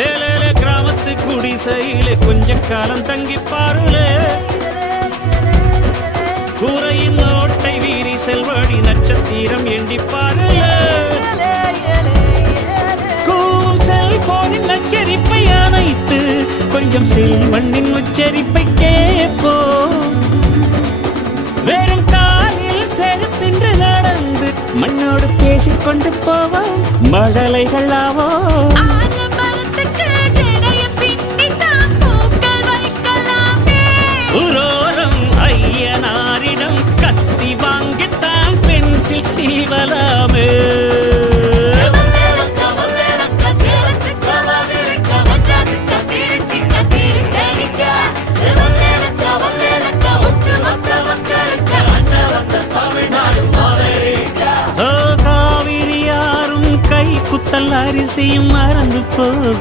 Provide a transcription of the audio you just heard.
ஏழேல கிராமத்து குடிசையிலே கொஞ்ச காலம் தங்கி பாருலே கூரையின் ஓட்டை வீரி செல்வழி நட்சத்திரம் எண்டி பாருலே கூவும் செல்போனின் நச்சரிப்பை அணைத்து கொஞ்சம் செல்வண்ணின் உச்சரிப்பை கேட்போ வெறும் காலில் செருப்பின்று நடந்து மண்ணோடு பேசிக்கொண்டு போவோம் மழலைகள் ஆவோ ஐயனாரிடம் கத்தி வாங்கித்தான் பென்சில் சீவலாமே காவிரி யாரும் கை குத்தல் அரிசியும் மறந்து போ